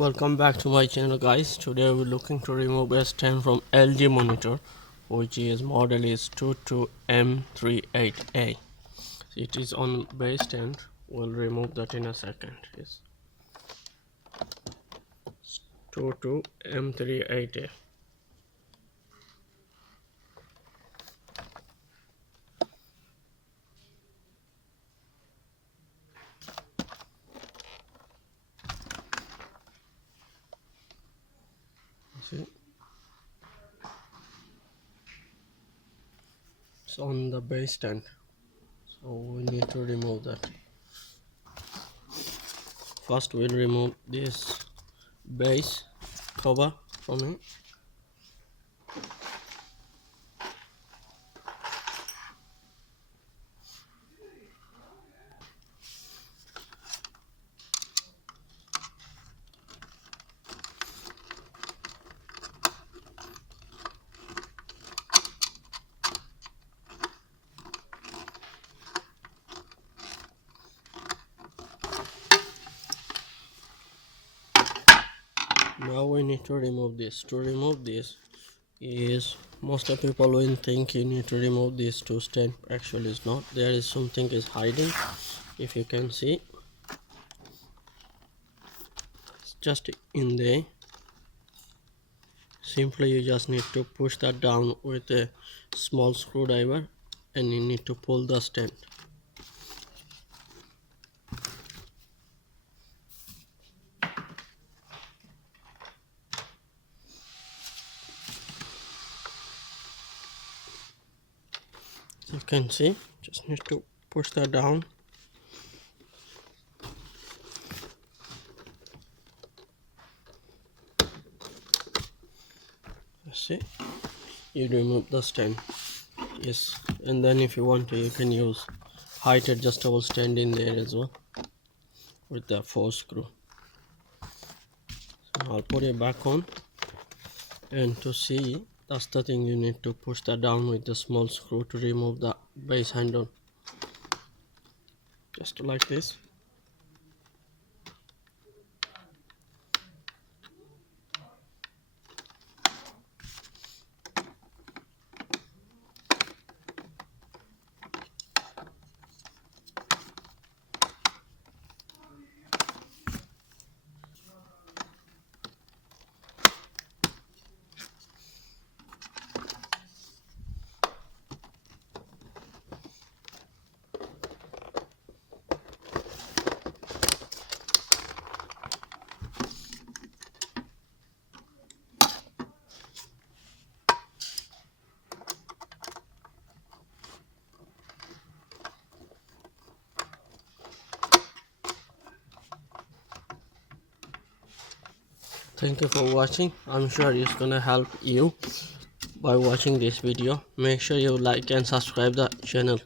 Welcome back to my channel, guys. Today we're looking to remove a stand from LG monitor, which is model is 22M38A. It is on base stand. We'll remove that in a second. It's 22M38A. See, it's on the base stand, so we need to remove that. First we'll remove this base cover from it. Now we need to remove this. To remove this is, most of people will think you need to remove this to stand. Actually it's not. There is something is hiding. If you can see, it's just in there. Simply you just need to push that down with a small screwdriver and you need to pull the stand. You can see, just need to push that down. See, you remove the stand. Yes, and then if you want to, you can use height adjustable stand in there as well with the 4 screw. So I'll put it back on, and to see, that's the thing, you need to push that down with the small screw to remove the base handle, just like this. Thank you for watching. I'm sure it's gonna help you by watching this video. Make sure you like and subscribe the channel.